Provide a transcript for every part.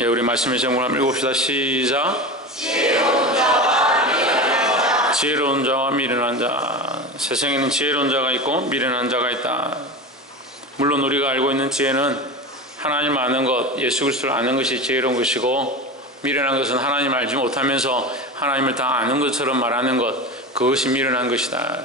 예, 우리 말씀의 제목을 한번 읽읍시다. 시작. 지혜로운 자와 미련한 자. 세상에는 지혜로운 자가 있고 미련한 자가 있다. 물론 우리가 알고 있는 지혜는 하나님을 아는 것, 예수 그리스도를 아는 것이 지혜로운 것이고, 미련한 것은 하나님을 알지 못하면서 하나님을 다 아는 것처럼 말하는 것, 그것이 미련한 것이다.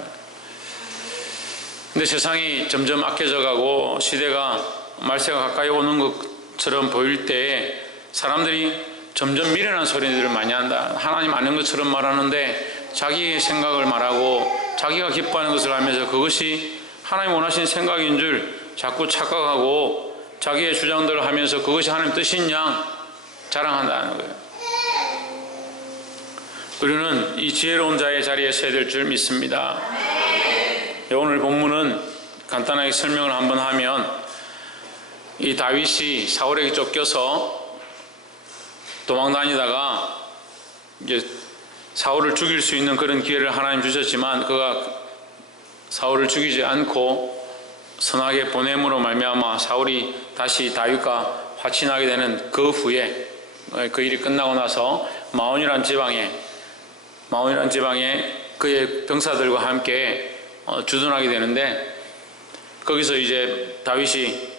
근데 세상이 점점 악해져 가고 시대가 말세가 가까이 오는 것처럼 보일 때에 사람들이 점점 미련한 소리들을 많이 한다. 하나님 아는 것처럼 말하는데 자기의 생각을 말하고 자기가 기뻐하는 것을 알면서 그것이 하나님 원하시는 생각인 줄 자꾸 착각하고 자기의 주장들을 하면서 그것이 하나님 뜻인 양 자랑한다는 거예요. 우리는 이 지혜로운 자의 자리에 서야 될 줄 믿습니다. 오늘 본문은 간단하게 설명을 한번 하면, 이 다윗이 사울에게 쫓겨서 도망 다니다가 이제 사울을 죽일 수 있는 그런 기회를 하나님 주셨지만 그가 사울을 죽이지 않고 선하게 보냄으로 말미암아 사울이 다시 다윗과 화친하게 되는 그 후에, 그 일이 끝나고 나서 마온이라는 지방에 그의 병사들과 함께 주둔하게 되는데, 거기서 이제 다윗이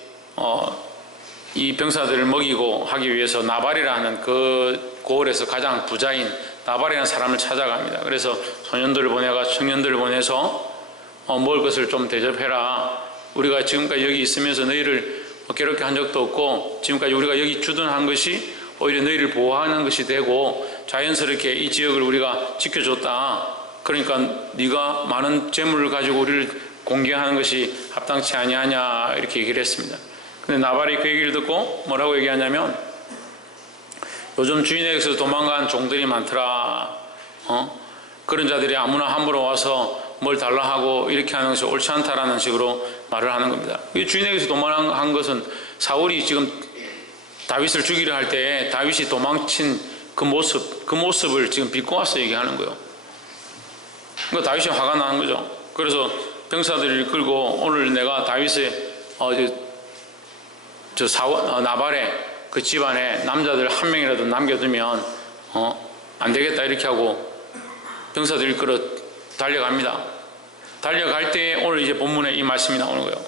이 병사들을 먹이고 하기 위해서 나발이라는 그 고을에서 가장 부자인 나발이라는 사람을 찾아갑니다. 그래서 소년들을 보내가 청년들을 보내서 먹을 것을 좀 대접해라. 우리가 지금까지 여기 있으면서 너희를 괴롭게 한 적도 없고, 지금까지 우리가 여기 주둔한 것이 오히려 너희를 보호하는 것이 되고 자연스럽게 이 지역을 우리가 지켜줬다. 그러니까 네가 많은 재물을 가지고 우리를 공격하는 것이 합당치 아니하냐, 이렇게 얘기를 했습니다. 근데 나발이 그 얘기를 듣고 뭐라고 얘기하냐면, 요즘 주인에게서 도망간 종들이 많더라. 그런 자들이 아무나 함부로 와서 뭘 달라 하고 이렇게 하는 것이 옳지 않다라는 식으로 말을 하는 겁니다. 이 주인에게서 도망한 것은 사울이 지금 다윗을 죽이려 할 때 다윗이 도망친 그 모습을 지금 비꼬아서 얘기하는 거예요. 그러니까 다윗이 화가 나는 거죠. 그래서 병사들을 끌고 오늘 내가 다윗의 나발의 그 집안에 남자들 한 명이라도 남겨두면 안 되겠다, 이렇게 하고 병사들을 끌어 달려갑니다. 달려갈 때 오늘 이제 본문에 이 말씀이 나오는 거예요.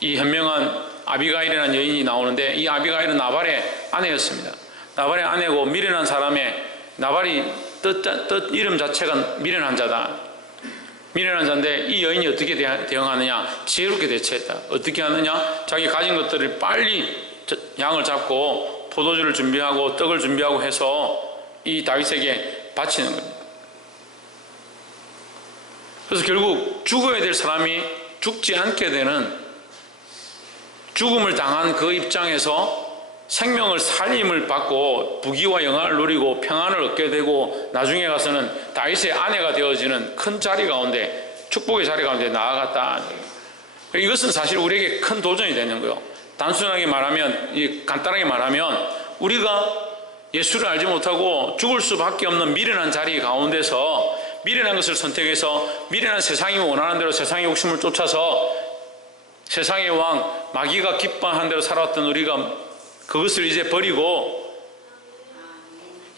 이 현명한 아비가일이라는 여인이 나오는데, 이 아비가일은 나발의 아내였습니다. 나발의 아내고 미련한 사람의, 나발이 뜻 이름 자체가 미련한 자다. 미련한 자인데 이 여인이 어떻게 대응하느냐? 지혜롭게 대처했다. 어떻게 하느냐? 자기 가진 것들을 빨리 양을 잡고 포도주를 준비하고 떡을 준비하고 해서 이 다윗에게 바치는 겁니다. 그래서 결국 죽어야 될 사람이 죽지 않게 되는, 죽음을 당한 그 입장에서 생명을 살림을 받고 부귀와 영화를 누리고 평안을 얻게 되고 나중에 가서는 다윗의 아내가 되어지는 큰 자리 가운데, 축복의 자리 가운데 나아갔다. 이것은 사실 우리에게 큰 도전이 되는 거예요. 단순하게 말하면, 간단하게 말하면, 우리가 예수를 알지 못하고 죽을 수밖에 없는 미련한 자리 가운데서 미련한 것을 선택해서 미련한 세상이 원하는 대로 세상의 욕심을 쫓아서 세상의 왕 마귀가 기뻐하는 대로 살아왔던 우리가 그것을 이제 버리고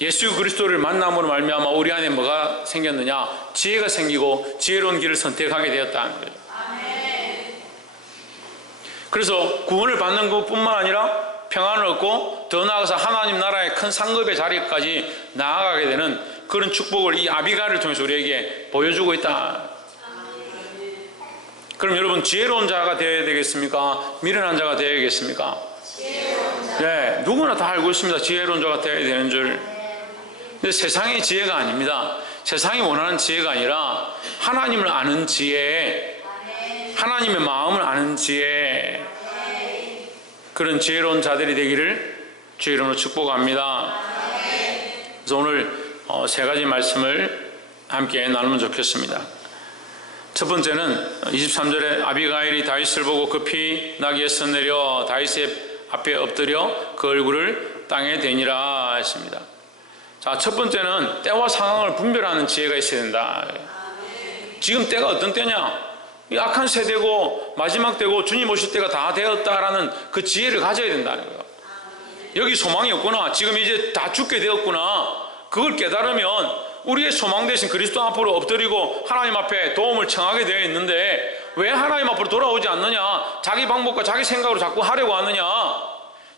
예수 그리스도를 만남으로 말미암아 우리 안에 뭐가 생겼느냐? 지혜가 생기고 지혜로운 길을 선택하게 되었다는 거죠. 그래서 구원을 받는 것뿐만 아니라 평안을 얻고 더 나아가서 하나님 나라의 큰 상급의 자리까지 나아가게 되는 그런 축복을 이 아비가를 통해서 우리에게 보여주고 있다. 그럼 여러분, 지혜로운 자가 되어야 되겠습니까? 미련한 자가 되어야겠습니까? 네, 누구나 다 알고 있습니다. 지혜로운 자가 되어야 되는 줄. 근데 세상의 지혜가 아닙니다. 세상이 원하는 지혜가 아니라 하나님을 아는 지혜, 하나님의 마음을 아는 지혜, 그런 지혜로운 자들이 되기를 주의 이름으로 축복합니다. 그래서 오늘 세 가지 말씀을 함께 나누면 좋겠습니다. 첫 번째는 23절에 아비가일이 다윗을 보고 급히 나귀에서 내려 다윗의 앞에 엎드려 그 얼굴을 땅에 대니라 했습니다. 자, 첫 번째는 때와 상황을 분별하는 지혜가 있어야 된다. 지금 때가 어떤 때냐? 이 악한 세대고 마지막 때고 주님 오실 때가 다 되었다라는 그 지혜를 가져야 된다는 거예요. 여기 소망이 없구나, 지금 이제 다 죽게 되었구나, 그걸 깨달으면 우리의 소망 대신 그리스도 앞으로 엎드리고 하나님 앞에 도움을 청하게 되어 있는데 왜 하나님 앞으로 돌아오지 않느냐? 자기 방법과 자기 생각으로 자꾸 하려고 하느냐?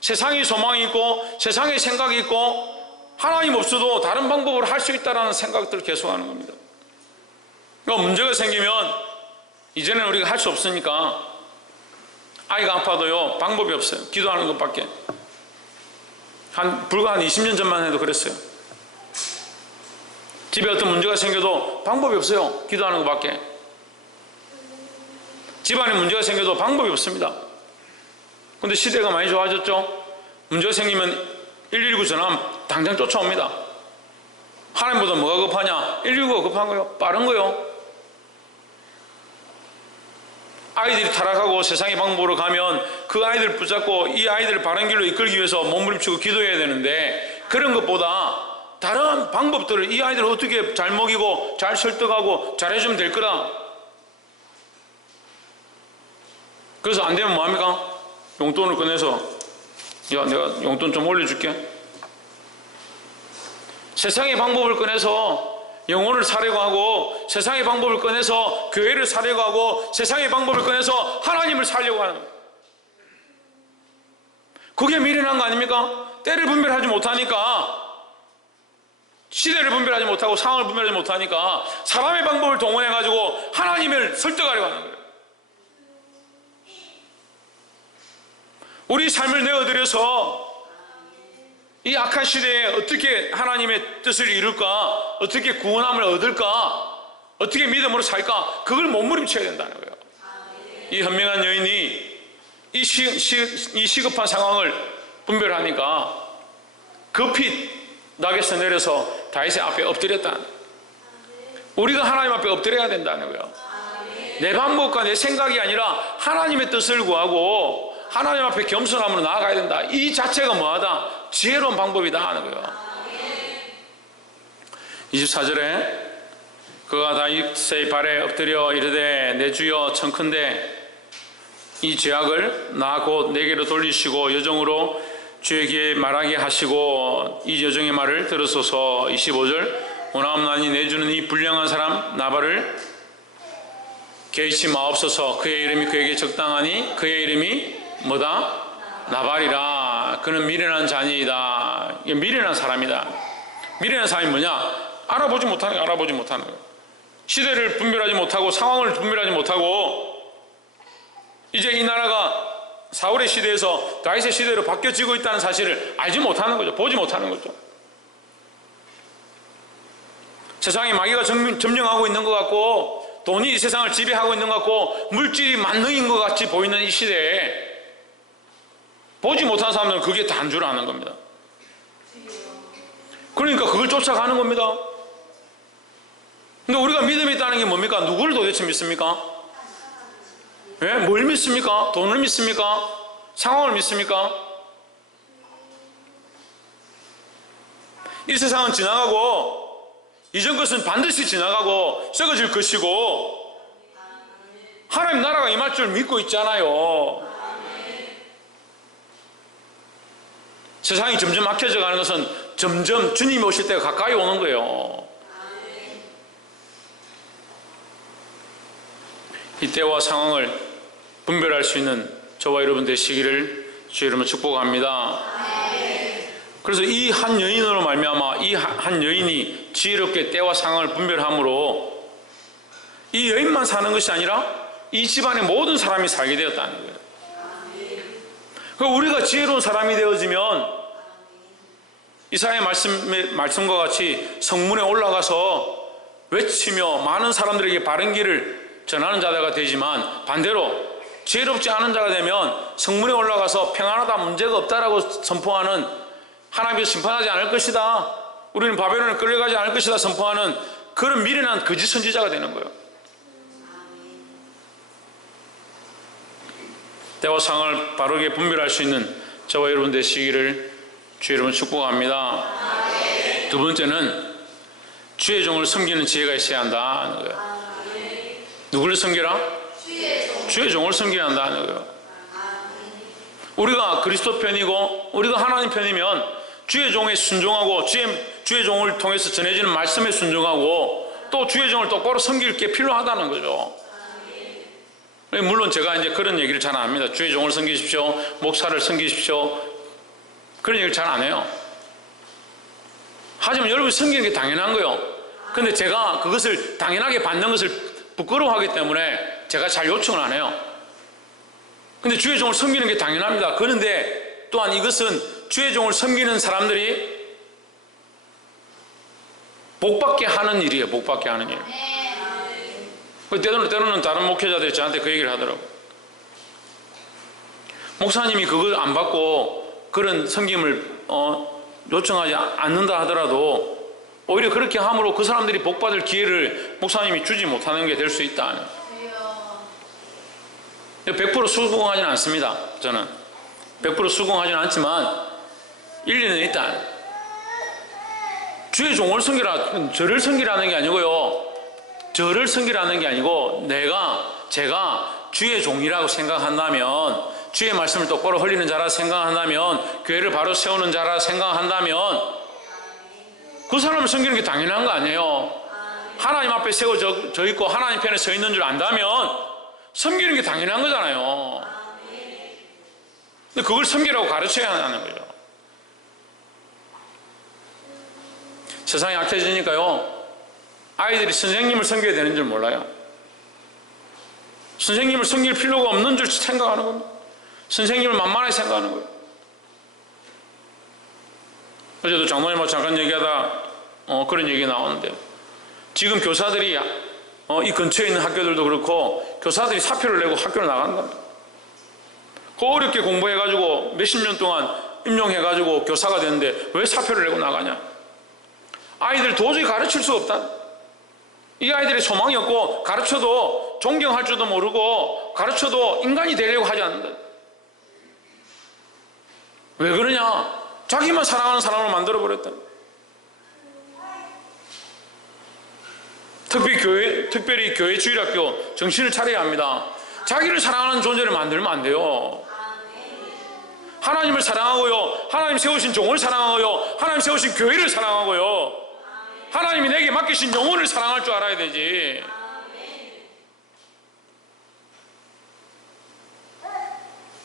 세상의 소망이 있고 세상의 생각이 있고 하나님 없어도 다른 방법으로 할 수 있다는 생각들을 계속하는 겁니다. 그러니까 문제가 생기면 이제는 우리가 할 수 없으니까 아이가 아파도요 방법이 없어요. 기도하는 것밖에. 불과 한 20년 전만 해도 그랬어요. 집에 어떤 문제가 생겨도 방법이 없어요. 기도하는 것밖에. 집안에 문제가 생겨도 방법이 없습니다. 근데 시대가 많이 좋아졌죠. 문제가 생기면 119 전화하면 당장 쫓아옵니다. 하나님보다 뭐가 급하냐? 119가 급한 거요. 빠른 거요. 아이들이 타락하고 세상의 방법으로 가면 그 아이들을 붙잡고 이 아이들을 바른 길로 이끌기 위해서 몸부림치고 기도해야 되는데 그런 것보다 다른 방법들을 이 아이들을 어떻게 잘 먹이고 잘 설득하고 잘해주면 될 거다. 그래서 안 되면 뭐합니까? 용돈을 꺼내서 야 내가 용돈 좀 올려줄게. 세상의 방법을 꺼내서 영혼을 사려고 하고 세상의 방법을 꺼내서 교회를 사려고 하고 세상의 방법을 꺼내서 하나님을 살려고 하는 거예요. 그게 미련한 거 아닙니까? 때를 분별하지 못하니까, 시대를 분별하지 못하고 상황을 분별하지 못하니까 사람의 방법을 동원해가지고 하나님을 설득하려고 하는 거예요. 우리 삶을 내어드려서 이 악한 시대에 어떻게 하나님의 뜻을 이룰까, 어떻게 구원함을 얻을까, 어떻게 믿음으로 살까, 그걸 몸부림쳐야 된다는 거예요. 이 현명한 여인이 이 시급한 상황을 분별하니까 급히 낙에서 내려서 다윗의 앞에 엎드렸다는 거예요. 우리가 하나님 앞에 엎드려야 된다는 거예요. 내 방법과 내 생각이 아니라 하나님의 뜻을 구하고 하나님 앞에 겸손함으로 나아가야 된다. 이 자체가 뭐하다? 지혜로운 방법이다 하는 거예요. 24절에 그가 다윗의 발에 엎드려 이르되 내 주여 청컨대 이 죄악을 나 곧 내게로 돌리시고 여종으로 주에게 말하게 하시고 이 여종의 말을 들으소서. 25절 원하옵나니 내주는 이 불량한 사람 나발을 개의치 마옵소서. 그의 이름이 그에게 적당하니 그의 이름이 뭐다? 나발이라. 그는 미련한 자니이다. 미련한 사람이다. 미련한 사람이 뭐냐? 알아보지 못하는 거예요. 알아보지 못하는 거예요. 시대를 분별하지 못하고 상황을 분별하지 못하고 이제 이 나라가 사울의 시대에서 다윗의 시대로 바뀌어지고 있다는 사실을 알지 못하는 거죠. 보지 못하는 거죠. 세상에 마귀가 점령하고 있는 것 같고 돈이 이 세상을 지배하고 있는 것 같고 물질이 만능인 것 같이 보이는 이 시대에 보지 못하는 사람들은 그게 단 줄 아는 겁니다. 그러니까 그걸 쫓아가는 겁니다. 근데 우리가 믿음이 있다는 게 뭡니까? 누구를 도대체 믿습니까? 예? 뭘 믿습니까? 돈을 믿습니까? 상황을 믿습니까? 이 세상은 지나가고 이전 것은 반드시 지나가고 썩어질 것이고 하나님 나라가 임할 줄 믿고 있잖아요. 세상이 점점 막혀져 가는 것은 점점 주님이 오실 때가 가까이 오는 거예요. 이때와 상황을 분별할 수 있는 저와 여러분 되시기를 주의 이름으로 축복합니다. 그래서 이 한 여인으로 말미암아 이 한 여인이 지혜롭게 때와 상황을 분별함으로 이 여인만 사는 것이 아니라 이 집안의 모든 사람이 살게 되었다는 거예요. 우리가 지혜로운 사람이 되어지면 이사야의 말씀과 같이 성문에 올라가서 외치며 많은 사람들에게 바른 길을 전하는 자가 되지만 반대로 지혜롭지 않은 자가 되면 성문에 올라가서 평안하다 문제가 없다라고 선포하는 하나님께서 심판하지 않을 것이다, 우리는 바벨론에 끌려가지 않을 것이다 선포하는 그런 미련한 거짓 선지자가 되는 거예요. 때와 상황을 바르게 분별할 수 있는 저와 여러분 되시기를 주의 이름으로 축복합니다. 두 번째는 주의 종을 섬기는 지혜가 있어야 한다는 거예요. 누구를 섬기라? 주의 종을 섬겨야 한다는 거예요. 우리가 그리스도 편이고 우리가 하나님 편이면 주의 종에 순종하고 주의 종을 통해서 전해지는 말씀에 순종하고 또 주의 종을 똑바로 섬길 게 필요하다는 거죠. 물론 제가 이제 그런 얘기를 잘 안 합니다. 주의 종을 섬기십시오, 목사를 섬기십시오, 그런 얘기를 잘 안 해요. 하지만 여러분이 섬기는 게 당연한 거예요. 근데 제가 그것을 당연하게 받는 것을 부끄러워하기 때문에 제가 잘 요청을 안 해요. 근데 주의 종을 섬기는 게 당연합니다. 그런데 또한 이것은 주의 종을 섬기는 사람들이 복받게 하는 일이에요. 복받게 하는 일. 때로는 다른 목회자들이 저한테 그 얘기를 하더라고요. 목사님이 그걸 안 받고 그런 섬김을 요청하지 않는다 하더라도 오히려 그렇게 함으로 그 사람들이 복받을 기회를 목사님이 주지 못하는 게 될 수 있다. 100% 수긍하지는 않습니다. 저는 100% 수긍하지는 않지만 일리는 있다. 주의 종을 섬기라, 저를 섬기라는 게 아니고요, 저를 섬기라는 게 아니고 제가 주의 종이라고 생각한다면, 주의 말씀을 똑바로 흘리는 자라 생각한다면, 교회를 바로 세우는 자라 생각한다면 그 사람을 섬기는 게 당연한 거 아니에요. 하나님 앞에 세워져 있고 하나님 편에 서 있는 줄 안다면 섬기는 게 당연한 거잖아요. 근데 그걸 섬기라고 가르쳐야 하는 거죠. 세상이 약해지니까요, 아이들이 선생님을 섬겨야 되는 줄 몰라요. 선생님을 섬길 필요가 없는 줄 생각하는 겁니다. 선생님을 만만하게 생각하는 거예요. 어제도 장로님하고 잠깐 얘기하다 그런 얘기 나오는데요, 지금 교사들이 이 근처에 있는 학교들도 그렇고 교사들이 사표를 내고 학교를 나간답니다. 그 어렵게 공부해가지고 몇십 년 동안 임용해가지고 교사가 됐는데 왜 사표를 내고 나가냐? 아이들 도저히 가르칠 수가 없다. 이 아이들의 소망이 없고 가르쳐도 존경할 줄도 모르고 가르쳐도 인간이 되려고 하지 않는다. 왜 그러냐? 자기만 사랑하는 사람을 만들어버렸다. 특별히 교회 주일학교 정신을 차려야 합니다. 자기를 사랑하는 존재를 만들면 안 돼요. 하나님을 사랑하고요, 하나님 세우신 종을 사랑하고요, 하나님 세우신 교회를 사랑하고요, 하나님이 내게 맡기신 영혼을 사랑할 줄 알아야 되지.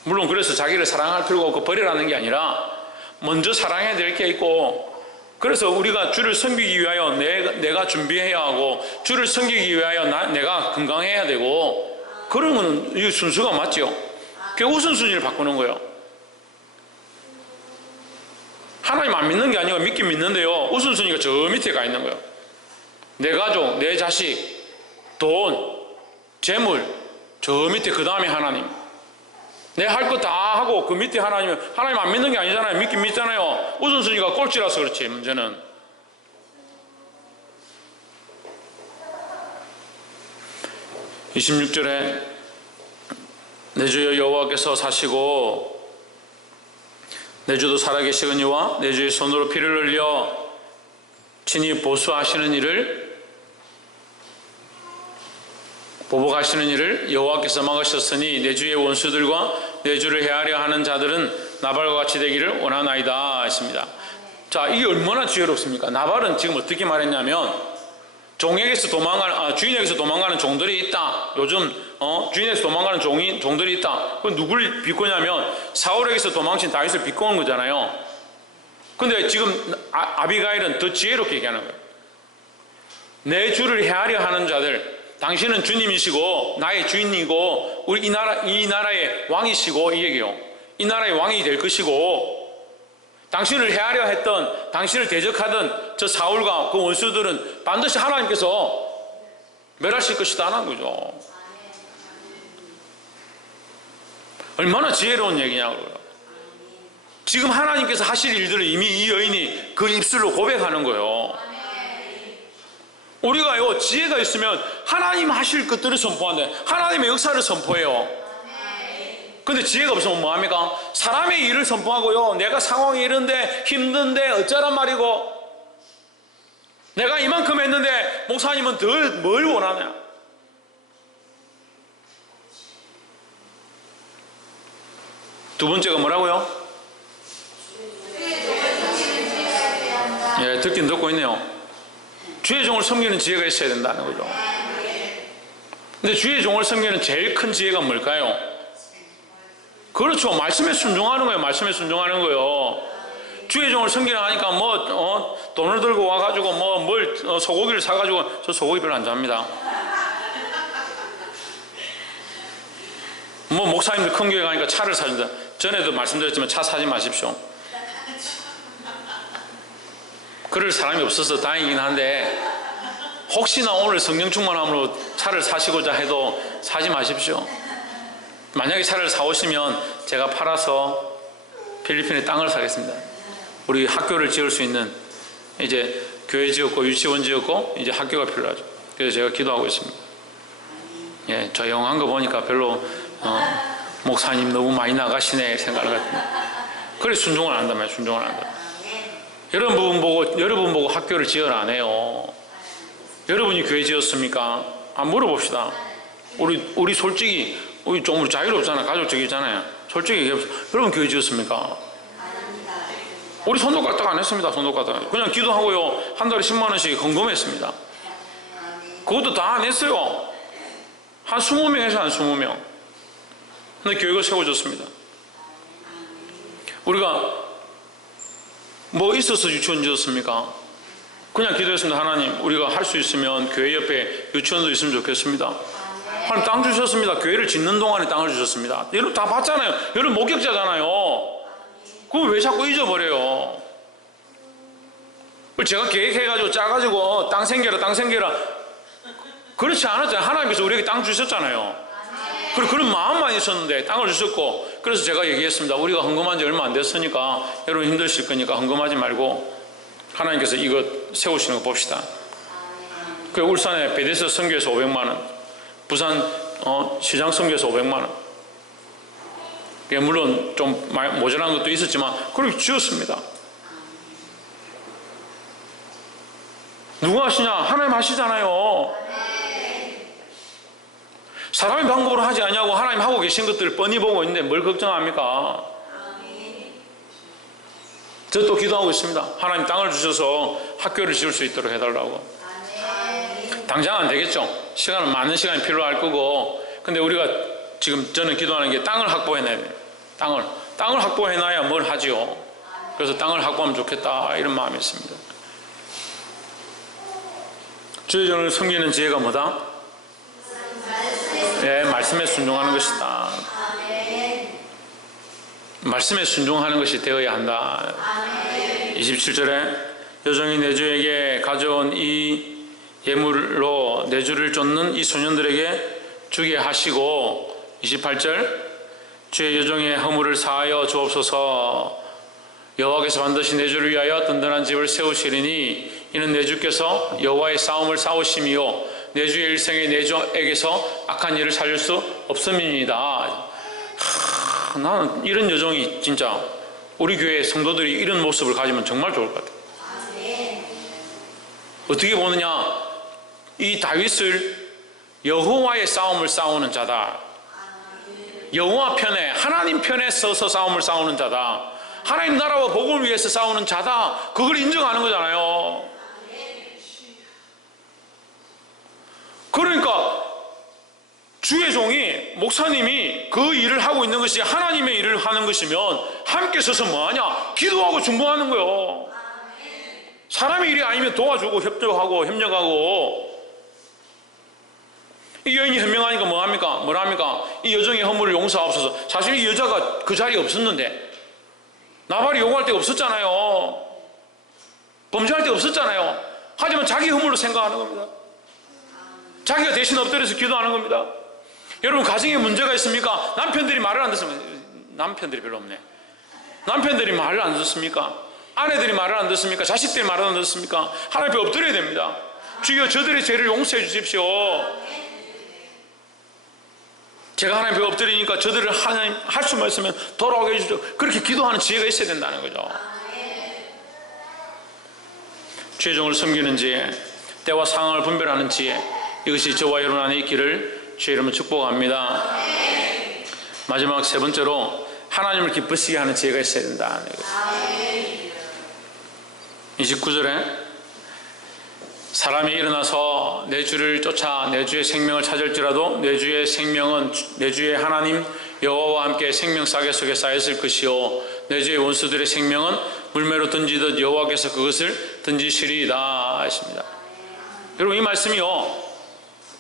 물론 그래서 자기를 사랑할 필요가 없고 버리라는 게 아니라 먼저 사랑해야 될 게 있고, 그래서 우리가 주를 섬기기 위하여 내가 준비해야 하고, 주를 섬기기 위하여 내가 건강해야 되고, 그런 거는 이 순수가 맞죠. 그게 우선순위를 바꾸는 거예요. 하나님 안 믿는 게 아니고 믿긴 믿는데요, 우선순위가 저 밑에 가 있는 거예요. 내 가족, 내 자식, 돈, 재물, 저 밑에 그 다음에 하나님. 내 할 거 다 하고 그 밑에 하나님 안 믿는 게 아니잖아요. 믿긴 믿잖아요. 우선순위가 꼴찌라서 그렇지. 문제는 26절에 내 주여 여호와께서 사시고 내 주도 살아계시거니와 내 주의 손으로 피를 흘려 친히 보수하시는 일을, 보복하시는 일을 여호와께서 막으셨으니 내 주의 원수들과 내 주를 해하려 하는 자들은 나발과 같이 되기를 원하나이다 했습니다. 자, 이게 얼마나 지혜롭습니까? 나발은 지금 어떻게 말했냐면, 주인에게서 도망가는 종들이 있다. 요즘 주인에게서 도망가는 종들이 있다. 그건 누구를 비꼬냐면 사울에게서 도망친 다윗을 비꼬는 거잖아요. 근데 지금 아비가일은 더 지혜롭게 얘기하는 거예요. 내 주를 해하려 하는 자들, 당신은 주님이시고 나의 주인이고 우리 이 나라의 왕이시고, 이 얘기요. 이 나라의 왕이 될 것이고, 당신을 해하려 했던, 당신을 대적하던 저 사울과 그 원수들은 반드시 하나님께서 멸하실 것이다 하는 거죠. 얼마나 지혜로운 얘기냐고요. 지금 하나님께서 하실 일들을 이미 이 여인이 그 입술로 고백하는 거예요. 우리가요, 지혜가 있으면 하나님 하실 것들을 선포한다. 하나님의 역사를 선포해요. 근데 지혜가 없으면 뭐합니까? 사람의 일을 선포하고요, 내가 상황이 이런데 힘든데 어쩌란 말이고, 내가 이만큼 했는데 목사님은 더 뭘 원하냐? 두 번째가 뭐라고요? 예, 듣긴 듣고 있네요. 주의 종을 섬기는 지혜가 있어야 된다는 거죠. 근데 주의 종을 섬기는 제일 큰 지혜가 뭘까요? 그렇죠. 말씀에 순종하는 거예요. 말씀에 순종하는 거예요. 주의 종을 섬기라 하니까 돈을 들고 와가지고 소고기를 사가지고, 저 소고기 별로 안 좋아합니다. 목사님들 큰 교회 가니까 차를 사준다. 전에도 말씀드렸지만 차 사지 마십시오. 그럴 사람이 없어서 다행이긴 한데, 혹시나 오늘 성령 충만함으로 차를 사시고자 해도 사지 마십시오. 만약에 차를 사오시면 제가 팔아서 필리핀에 땅을 사겠습니다. 우리 학교를 지을 수 있는, 이제 교회 지었고 유치원 지었고 이제 학교가 필요하죠. 그래서 제가 기도하고 있습니다. 예, 조용한 거 보니까 별로 목사님 너무 많이 나가시네 생각을 같은데, 그래 순종을 안 한단 말이에요. 순종을 안 한다. 여러분 보고 학교를 지어라 안 해요. 여러분이 교회 지었습니까? 물어봅시다. 우리 솔직히 우리 좀 자유롭잖아. 가족적이잖아요. 솔직히 얘기해보세요. 여러분 교회 지었습니까? 우리 손도 까딱 안 했습니다. 손도 까딱. 그냥 기도하고요. 한 달에 10만 원씩 헌금했습니다. 그것도 다 안 했어요. 한 20명 해서 한 20명. 근데 교회가 세워졌습니다. 우리가 뭐 있어서 유치원 지었습니까? 그냥 기도했습니다. 하나님, 우리가 할 수 있으면 교회 옆에 유치원도 있으면 좋겠습니다. 하나님 땅 주셨습니다. 교회를 짓는 동안에 땅을 주셨습니다. 여러분 다 봤잖아요. 여러분 목격자잖아요. 그걸 왜 자꾸 잊어버려요? 제가 계획해가지고 짜가지고 땅 생겨라 그렇지 않았잖아요. 하나님께서 우리에게 땅 주셨잖아요. 그리고 그런 마음만 있었는데 땅을 주셨고, 그래서 제가 얘기했습니다. 우리가 헌금한 지 얼마 안 됐으니까 여러분 힘드실 거니까 헌금하지 말고 하나님께서 이거 세우시는 거 봅시다. 그 울산에 베데스 선교에서 500만 원, 부산 시장 선교에서 500만 원. 물론 좀 모자란 것도 있었지만 그렇게 지었습니다. 누가 하시냐? 하나님 하시잖아요. 사람의 방법으로 하지 않냐고 하나님 하고 계신 것들을 뻔히 보고 있는데 뭘 걱정합니까? 저 또 기도하고 있습니다. 하나님 땅을 주셔서 학교를 지을 수 있도록 해달라고. 당장 안 되겠죠. 시간은 많은 시간이 필요할 거고, 근데 우리가 지금 저는 기도하는 게 땅을 확보해놔야 돼요. 땅을 확보해놔야 뭘 하지요. 그래서 땅을 확보하면 좋겠다 이런 마음이 있습니다. 주의 종을 섬기는 지혜가 뭐다? 네, 말씀에 순종하는 것이다. 말씀에 순종하는 것이 되어야 한다. 27절에 여종이 내주에게 가져온 이 예물로 내주를 쫓는 이 소년들에게 주게 하시고, 28절 주의 여종의 허물을 사하여 주옵소서. 여호와께서 반드시 내주를 위하여 든든한 집을 세우시리니 이는 내주께서 여호와의 싸움을 싸우심이요 내주의 일생의 내주에게서 악한 일을 살릴 수 없음입니다. 나는 이런 여종이 진짜 우리 교회 성도들이 이런 모습을 가지면 정말 좋을 것 같아요. 어떻게 보느냐, 이 다윗을 여호와의 싸움을 싸우는 자다. 여호와 편에, 하나님 편에 서서 싸움을 싸우는 자다. 하나님 나라와 복음을 위해서 싸우는 자다. 그걸 인정하는 거잖아요. 그러니까 주의 종이, 목사님이 그 일을 하고 있는 것이 하나님의 일을 하는 것이면 함께 서서 뭐하냐? 기도하고 중보하는 거예요. 사람의 일이 아니면 도와주고 협력하고. 이 여인이 현명하니까 뭐랍니까? 이 여종의 허물을 용서하옵소서. 사실 이 여자가 그 자리에 없었는데, 나발이 요구할 데가 없었잖아요. 범죄할 데가 없었잖아요. 하지만 자기 허물로 생각하는 겁니다. 자기가 대신 엎드려서 기도하는 겁니다. 여러분 가정에 문제가 있습니까? 남편들이 말을 안 듣습니까? 남편들이 별로 없네. 남편들이 말을 안 듣습니까? 아내들이 말을 안 듣습니까? 자식들이 말을 안 듣습니까? 하나님 앞에 엎드려야 됩니다. 주여 저들의 죄를 용서해 주십시오. 제가 하나님 앞에 엎드리니까 저들을 하나님 할 수만 있으면 돌아오게 해주죠. 그렇게 기도하는 지혜가 있어야 된다는 거죠. 주의 종을 섬기는 지혜, 때와 상황을 분별하는 지혜, 이것이 저와 여러분 안에 있기를 주의 이름으로 축복합니다. 마지막 세 번째로, 하나님을 기쁘시게 하는 지혜가 있어야 된다. 29절에 사람이 일어나서 내 주를 쫓아 내 주의 생명을 찾을지라도 내 주의 생명은 내 주의 하나님 여호와와 함께 생명싸개 속에 쌓였을 것이요 내 주의 원수들의 생명은 물매로 던지듯 여호와께서 그것을 던지시리이다 했습니다. 여러분, 이 말씀이요,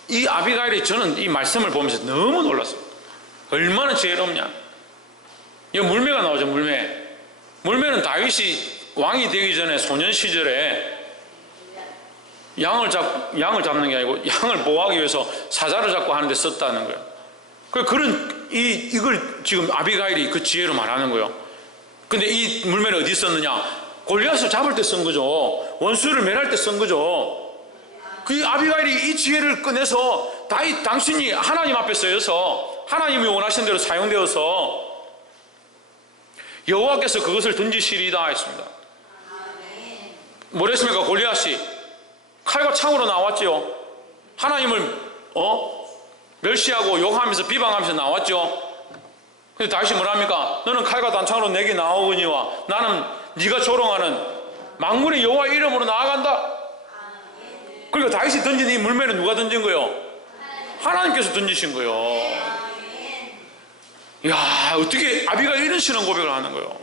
이 아비가일이, 저는 이 말씀을 보면서 너무 놀랐어요. 얼마나 지혜롭냐. 이 물매가 나오죠. 물매는 다윗이 왕이 되기 전에 소년 시절에 양을 잡는 게 아니고 양을 보호하기 위해서 사자를 잡고 하는데 썼다는 거예요. 이걸 지금 아비가일이 그 지혜로 말하는 거예요. 근데 이 물매는 어디 썼느냐? 골리앗을 잡을 때 쓴 거죠. 원수를 멸할 때 쓴 거죠. 그 아비가일이 이 지혜를 꺼내서 다윗 당신이 하나님 앞에 쓰여서 하나님이 원하신 대로 사용되어서 여호와께서 그것을 던지시리이다 했습니다. 뭐랬습니까? 골리앗이 칼과 창으로 나왔죠. 하나님을 멸시하고 욕하면서 비방하면서 나왔죠. 근데 다윗이 뭐랍니까? 너는 칼과 단창으로 내게 나오거니와 나는 네가 조롱하는 만군의 여호와 이름으로 나아간다. 그러니까 다윗이 던진 이 물매는 누가 던진 거예요? 하나님께서 던지신 거예요. 이야, 어떻게 아비가 이런 신앙 고백을 하는 거예요?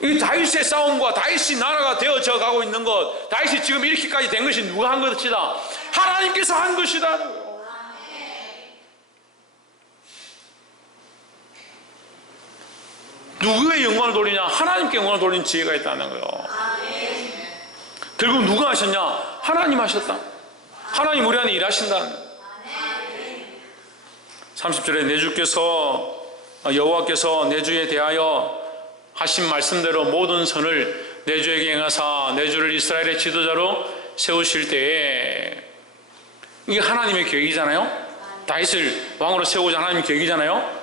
이 다윗의 싸움과 다윗이 나라가 되어져 가고 있는 것, 다윗이 지금 이렇게까지 된 것이 누가 한 것이다? 하나님께서 한 것이다. 누구의 영광을 돌리냐? 하나님께 영광을 돌리는 지혜가 있다는 거예요. 결국 누가 하셨냐? 하나님 하셨다. 하나님 우리 안에 일하신다는 거예요. 30절에 내 주께서 여호와께서 내 주에 대하여 하신 말씀대로 모든 선을 내 주에게 행하사 내 주를 이스라엘의 지도자로 세우실 때에, 이게 하나님의 계획이잖아요. 다윗을 왕으로 세우자 하나님의 계획이잖아요.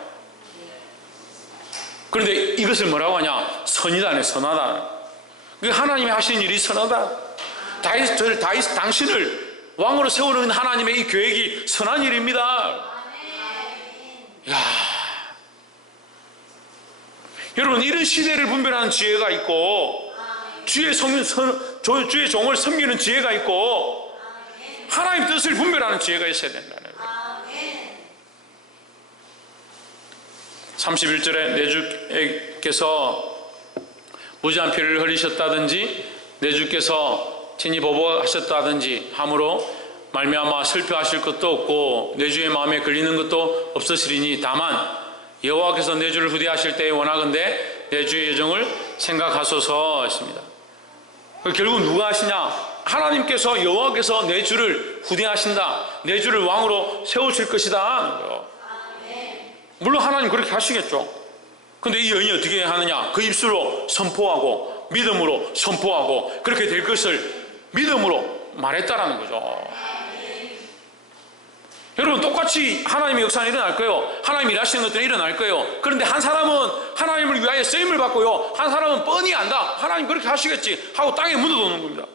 그런데 이것을 뭐라고 하냐? 선이다, 선하다. 하나님이 하신 일이 선하다. 다윗 당신을 왕으로 세우는 하나님의 이 계획이 선한 일입니다. 야, 여러분, 이런 시대를 분별하는 지혜가 있고 주의 종을 섬기는 지혜가 있고 하나님 뜻을 분별하는 지혜가 있어야 된다는 거예요. 31절에 내 주께서 무지한 피를 흘리셨다든지 내 주께서 친히 보복하셨다든지 함으로 말미암아 슬퍼하실 것도 없고 내 주의 마음에 걸리는 것도 없으시리니 다만 여호와께서 내 주를 후대하실 때에 원하건대 내 주의 예정을 생각하소서 했습니다. 결국 누가 하시냐? 하나님께서, 여호와께서 내 주를 후대하신다, 내 주를 왕으로 세우실 것이다. 물론 하나님 그렇게 하시겠죠. 근데 이 여인이 어떻게 하느냐? 그 입술로 선포하고 믿음으로 선포하고 그렇게 될 것을 믿음으로 말했다라는 거죠. 여러분, 똑같이 하나님의 역사는 일어날 거예요. 하나님이 일하시는 것들은 일어날 거예요. 그런데 한 사람은 하나님을 위하여 쓰임을 받고요, 한 사람은 뻔히 안다, 하나님 그렇게 하시겠지 하고 땅에 묻어두는 겁니다.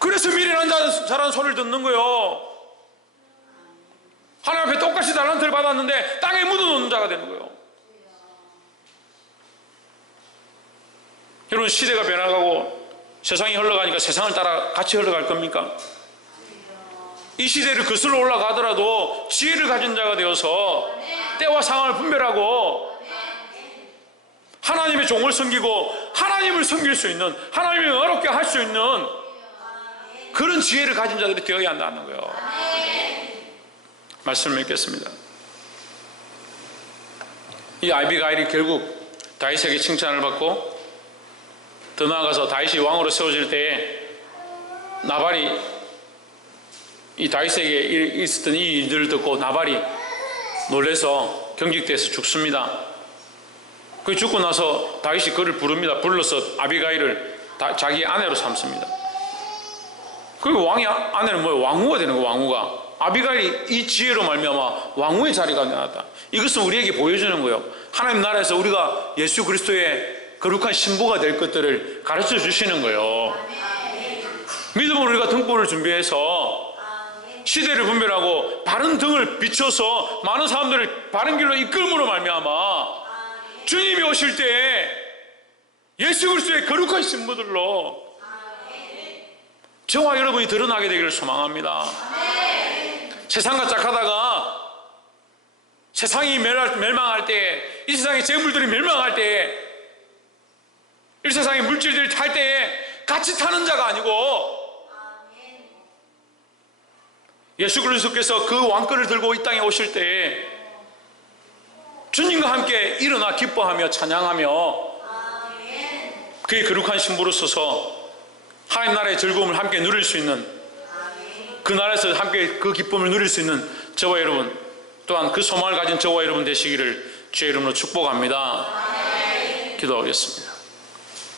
그래서 미련한 자라는 소리를 듣는 거예요. 하나님 앞에 똑같이 달란트를 받았는데 땅에 묻어놓는 자가 되는 거예요. 여러분, 시대가 변화가고 세상이 흘러가니까 세상을 따라 같이 흘러갈 겁니까? 이 시대를 거슬러 올라가더라도 지혜를 가진 자가 되어서 때와 상황을 분별하고 하나님의 종을 섬기고 하나님을 섬길 수 있는, 하나님을 어렵게 할 수 있는 그런 지혜를 가진 자들이 되어야 한다는 거예요. 말씀을 맺겠습니다. 이 아비가일이 결국 다윗에게 칭찬을 받고 더 나아가서 다윗이 왕으로 세워질 때에 나발이 이 다윗에게 있었던 이 일들을 듣고 나발이 놀라서 경직돼서 죽습니다. 그 죽고 나서 다윗이 그를 부릅니다. 불러서 아비가일을 자기 아내로 삼습니다. 그리고 왕이 아내는 뭐예요? 왕후가 되는 거예요. 왕후가. 아비가일이 이 지혜로 말미암아 왕후의 자리가 나왔다. 이것은 우리에게 보여주는 거예요. 하나님 나라에서 우리가 예수 그리스도의 거룩한 신부가 될 것들을 가르쳐 주시는 거예요. 믿음으로 우리가 등불을 준비해서 시대를 분별하고 바른 등을 비춰서 많은 사람들을 바른 길로 이끌므로 말미암아 주님이 오실 때 예수 그리스도의 거룩한 신부들로 저와 여러분이 드러나게 되기를 소망합니다. 세상과 짝하다가 세상이 멸망할 때, 이 세상의 재물들이 멸망할 때, 이 세상의 물질들이 탈 때에 같이 타는 자가 아니고 예수 그리스도께서 그 왕권을 들고 이 땅에 오실 때에 주님과 함께 일어나 기뻐하며 찬양하며 그의 거룩한 신부로 서서 하나님 나라의 즐거움을 함께 누릴 수 있는, 그 나라에서 함께 그 기쁨을 누릴 수 있는 저와 여러분, 또한 그 소망을 가진 저와 여러분 되시기를 주의 이름으로 축복합니다. 기도하겠습니다.